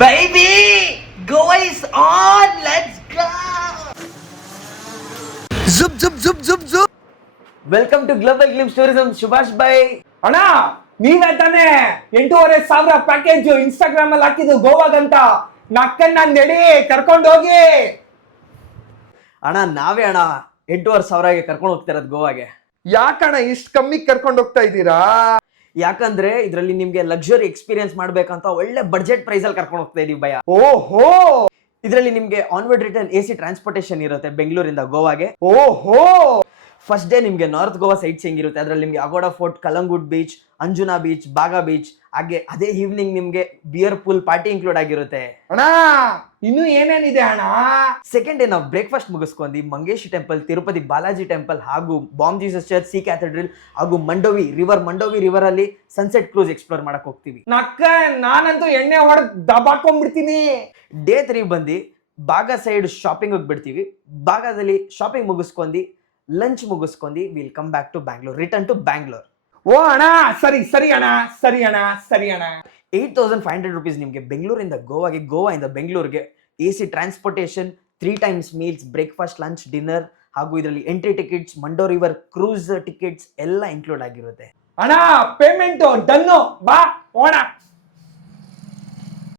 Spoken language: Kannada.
Baby, Goa is on. Let's go. Zup zup zup zup zup. Welcome to Global Glimpse Tourism. Subhash bhai. ಅಣ್ಣ ನೀವೇ ತಾನೇ 8,500 ಪ್ಯಾಕೇಜ್ ಇನ್ಸ್ಟಾಗ್ರಾಮ್ ಅಲ್ಲಿ ಹಾಕಿದ್ದು ಗೋವಾಗಂತ ನಕ್ಕನ್ನ ನಡಿ ಕರ್ಕೊಂಡು ಹೋಗಿ. ಅಣ್ಣ ನಾವೇ ಅಣ್ಣ 8,500ಗೆ ಕರ್ಕೊಂಡು ಹೋಗ್ತಾ ಇರೋದು ಗೋವಾಗೆ. ಯಾಕಣ್ಣ ಇಷ್ಟು ಕಮ್ಮಿ ಕರ್ಕೊಂಡು ಹೋಗ್ತಾ ಇದ್ದೀರಾ? ಯಾಕಂದ್ರೆ ಇದರಲ್ಲಿ ನಿಮ್ಗೆ ಲಕ್ಸುರಿ ಎಕ್ಸ್ಪೀರಿಯನ್ಸ್ ಮಾಡ್ಬೇಕಂತ ಒಳ್ಳೆ ಬಡ್ಜೆಟ್ ಪ್ರೈಸ್ ಅಲ್ಲಿ ಕರ್ಕೊಂಡು ಹೋಗ್ತಾ ಇದೀವಿ ಭಯ. ಓಹೋ, ಇದರಲ್ಲಿ ನಿಮ್ಗೆ ಆನ್ವರ್ಡ್ ರಿಟರ್ನ್ AC ಟ್ರಾನ್ಸ್ಪೋರ್ಟೇಷನ್ ಇರುತ್ತೆ ಬೆಂಗಳೂರಿಂದ ಗೋವಾಗೆ. ಓಹೋ, ಫಸ್ಟ್ ಡೇ ನಿಮ್ಗೆ ನಾರ್ತ್ ಗೋವಾ ಸೈಟ್ ಸೀಯಿಂಗ್ ಇರುತ್ತೆ. ಅದರಲ್ಲಿ ನಿಮ್ಗೆ Aguada fort, Calangute beach, Anjuna beach, Baga beach, ಹಾಗೆ ಅದೇ ಈವ್ನಿಂಗ್ ನಿಮ್ಗೆ ಬಿಯರ್ ಪೂಲ್ ಪಾರ್ಟಿ ಇನ್ಕ್ಲೂಡ್ ಆಗಿರುತ್ತೆ. ಅಣ್ಣ ಇನ್ನು ಏನೇನಿದೆ ಅಣ್ಣ? ಸೆಕೆಂಡ್ ಡೇ ನಾವು ಬ್ರೇಕ್ಫಾಸ್ಟ್ ಮುಗಿಸ್ಕೊಂಡು ಮಂಗೇಶಿ ಟೆಂಪಲ್, ತಿರುಪತಿ ಬಾಲಾಜಿ ಟೆಂಪಲ್ ಹಾಗೂ bomb Jesus church, C Cathedral ಹಾಗೂ ಮಂಡೋವಿ ರಿವರ್ ಅಲ್ಲಿ ಸನ್ಸೆಟ್ ಕ್ರೂಸ್ ಎಕ್ಸ್ಪ್ಲೋರ್ ಮಾಡಕ್ ಹೋಗ್ತೀವಿ. ನಕ್ಕ ನಾನಂತೂ ಎಣ್ಣೆ ಹೊಡೆದ್ ದಬಾಕೊಂಡ್ಬಿಡ್ತೀನಿ. ಡೇ 3 ಬಂದು ಬಾಗಾ ಸೈಡ್ ಶಾಪಿಂಗ್ ಹೋಗ್ಬಿಡ್ತೀವಿ. ಬಾಗಾದಲ್ಲಿ ಶಾಪಿಂಗ್ ಮುಗಿಸ್ಕೊಂಡು ಲಂಚ್ ಮುಗಿಸ್ಕೊಂಡು will come back to Bangalore, return to Bangalore. ಓ ಅಣ್ಣ, ಸರಿ ಸರಿ ಅಣ್ಣ, ಸರಿ ಅಣ್ಣ, ಸರಿ ಅಣ್ಣ. 8,500 rupees ನಿಮಗೆ ಬೆಂಗಳೂರಿಂದ ಗೋವಾಗೆ, ಗೋವಾಯಿಂದ ಬೆಂಗಳೂರಿಗೆ AC transportation, 3 times meals, breakfast, lunch, dinner ಹಾಗೂ ಇದರಲ್ಲಿ entry tickets, Mandovi river cruise tickets ಎಲ್ಲ ಇನ್ಕ್ಲೂಡ್ ಆಗಿರುತ್ತೆ. ಅಣ್ಣ ಪೇಮೆಂಟ್ ಡನ್ನು, ಬಾ ಹೋಣ.